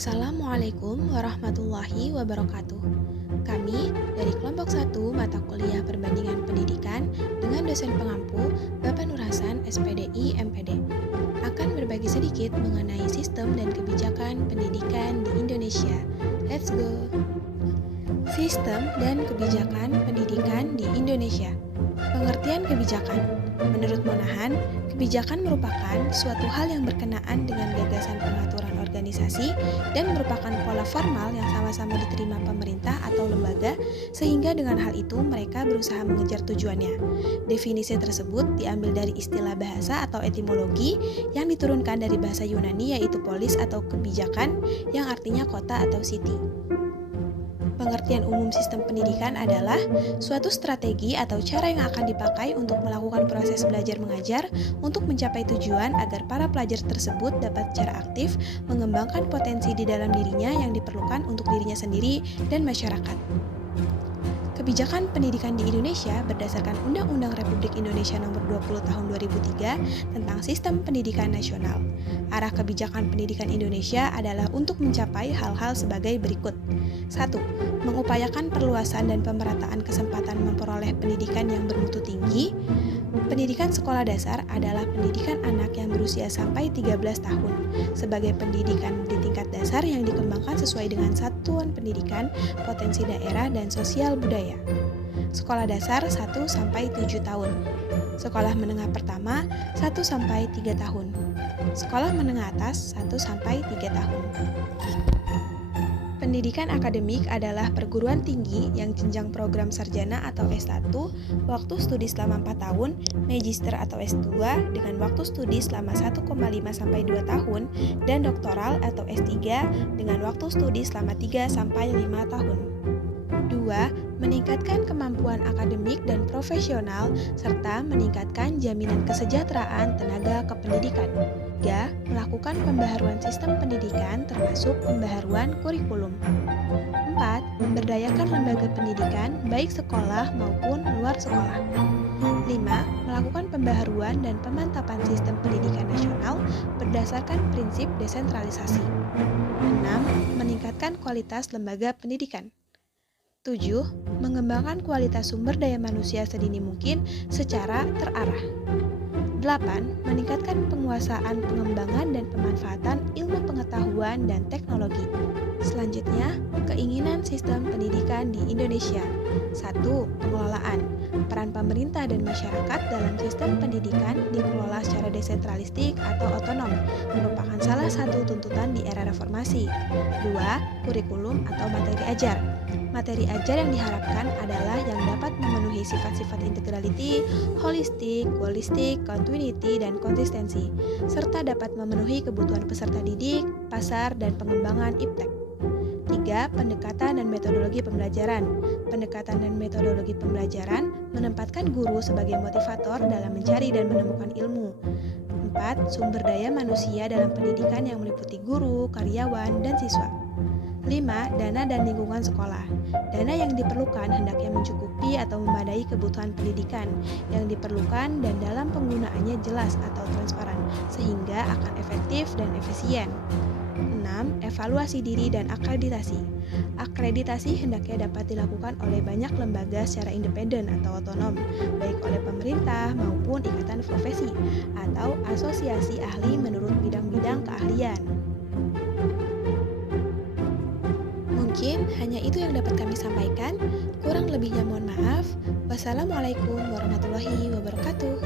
Assalamualaikum warahmatullahi wabarakatuh. Kami dari kelompok 1 mata kuliah perbandingan pendidikan dengan dosen pengampu Bapak Nur Hasan SPDI MPD akan berbagi sedikit mengenai sistem dan kebijakan pendidikan di Indonesia. Let's go! Sistem dan kebijakan pendidikan di Indonesia. Pengertian kebijakan. Menurut Monahan, kebijakan merupakan suatu hal yang berkenaan dengan gagasan pengaturan organisasi dan merupakan pola formal yang sama-sama diterima pemerintah atau lembaga, sehingga dengan hal itu mereka berusaha mengejar tujuannya. Definisi tersebut diambil dari istilah bahasa atau etimologi yang diturunkan dari bahasa Yunani, yaitu polis atau kebijakan, yang artinya kota atau city. Pengertian umum sistem pendidikan adalah suatu strategi atau cara yang akan dipakai untuk melakukan proses belajar mengajar untuk mencapai tujuan agar para pelajar tersebut dapat secara aktif mengembangkan potensi di dalam dirinya yang diperlukan untuk dirinya sendiri dan masyarakat. Kebijakan pendidikan di Indonesia berdasarkan Undang-Undang Republik Indonesia Nomor 20 Tahun 2003 tentang Sistem Pendidikan Nasional. Arah kebijakan pendidikan Indonesia adalah untuk mencapai hal-hal sebagai berikut. 1. Mengupayakan perluasan dan pemerataan kesempatan memperoleh pendidikan yang bermutu tinggi. Pendidikan sekolah dasar adalah pendidikan anak yang berusia sampai 13 tahun sebagai pendidikan di tingkat dasar yang dikembangkan sesuai dengan satuan pendidikan, potensi daerah, dan sosial budaya. Sekolah dasar 1-7 tahun. Sekolah menengah pertama 1-3 tahun. Sekolah menengah atas 1-3 tahun. Pendidikan akademik adalah perguruan tinggi yang jenjang program sarjana atau S1, waktu studi selama 4 tahun, magister atau S2 dengan waktu studi selama 1,5-2 tahun, dan doktoral atau S3 dengan waktu studi selama 3-5 tahun. 2. Meningkatkan kemampuan akademik dan profesional, serta meningkatkan jaminan kesejahteraan tenaga kependidikan. 3. Melakukan pembaharuan sistem pendidikan termasuk pembaharuan kurikulum. 4. Memberdayakan lembaga pendidikan baik sekolah maupun luar sekolah. 5. Melakukan pembaharuan dan pemantapan sistem pendidikan nasional berdasarkan prinsip desentralisasi. 6. Meningkatkan kualitas lembaga pendidikan. 7. Mengembangkan kualitas sumber daya manusia sedini mungkin secara terarah. 8. Meningkatkan penguasaan, pengembangan, dan pemanfaatan ilmu pengetahuan dan teknologi. Selanjutnya, keinginan sistem pendidikan di Indonesia. 1. Pengelolaan. Peran pemerintah dan masyarakat dalam sistem pendidikan dikelola secara desentralistik atau otonom, merupakan salah satu tuntutan di era reformasi. 2. Kurikulum atau materi ajar. Materi ajar yang diharapkan adalah yang dapat memenuhi sifat-sifat integrality, holistik, holistik, continuity, dan konsistensi, serta dapat memenuhi kebutuhan peserta didik, pasar, dan pengembangan iptek. 3. Pendekatan dan metodologi pembelajaran. Pendekatan dan metodologi pembelajaran menempatkan guru sebagai motivator dalam mencari dan menemukan ilmu. 4. Sumber daya manusia dalam pendidikan yang meliputi guru, karyawan, dan siswa. 5. Dana dan lingkungan sekolah. Dana yang diperlukan hendaknya mencukupi atau memadai kebutuhan pendidikan yang diperlukan dan dalam penggunaannya jelas atau transparan, sehingga akan efektif dan efisien. 6. Evaluasi diri dan akreditasi. Akreditasi hendaknya dapat dilakukan oleh banyak lembaga secara independen atau otonom, baik oleh pemerintah maupun ikatan profesi atau asosiasi ahli menurut bidang-bidang keahlian. Mungkin hanya itu yang dapat kami sampaikan. Kurang lebihnya mohon maaf. Wassalamualaikum warahmatullahi wabarakatuh.